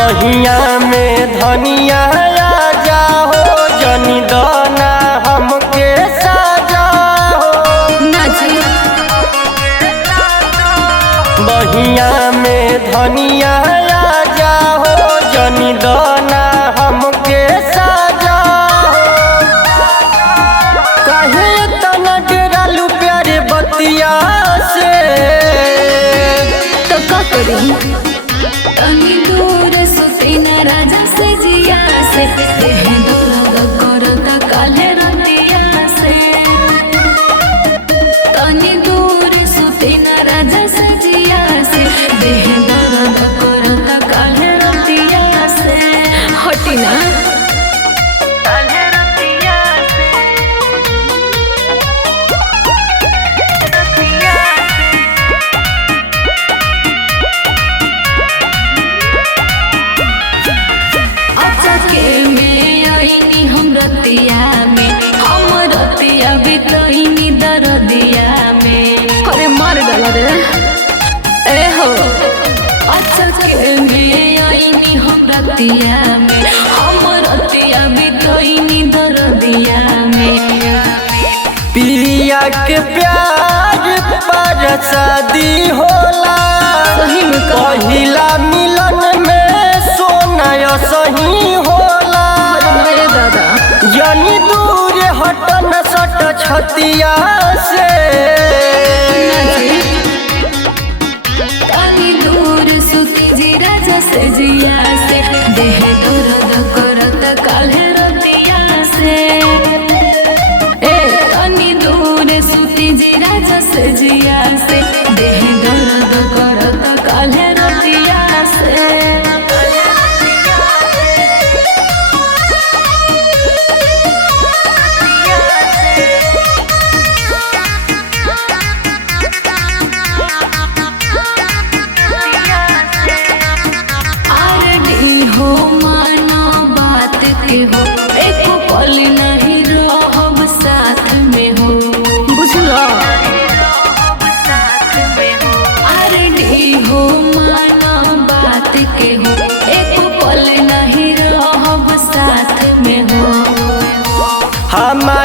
बहिया में धनिया आ जाओ जनी दाना हमके सजाओ बहिया में धनिया आ जाओ जनी दाना हमके सजाओ काहे तना डरालू प्यारे बतिया से तो का करी तनी दूर सुती न राजा से जिया से देह दूर करता काले रतिया से तनी दूर सुती न राजा से जिया से देह दूर करता काले रतिया से हटी ना काले रतिया से के में आईनी हम रतिया में हम रतिया बितईनी दरदिया में अरे मार डाला रे ए हो अच्छा के में आईनी हम रतिया में हम रतिया बितईनी दरदिया में पिया के प्यार पर शादी होला सही में पहिला मिलन में सोना सही होला मेरे दादा यानी दूर हटन सट छतिया से तनी दूर सुती जी राजा से जिया से देह दूर करत काले रतिया से ए तनी दूर सुती जी राजा से जिया से देह दूर करत काले रतिया से हो माना बात के हो एक पल नहीं रहब साथ में हो बुझलो अरे हो माना बात के हो एक पल नहीं रहब साथ में हो हमार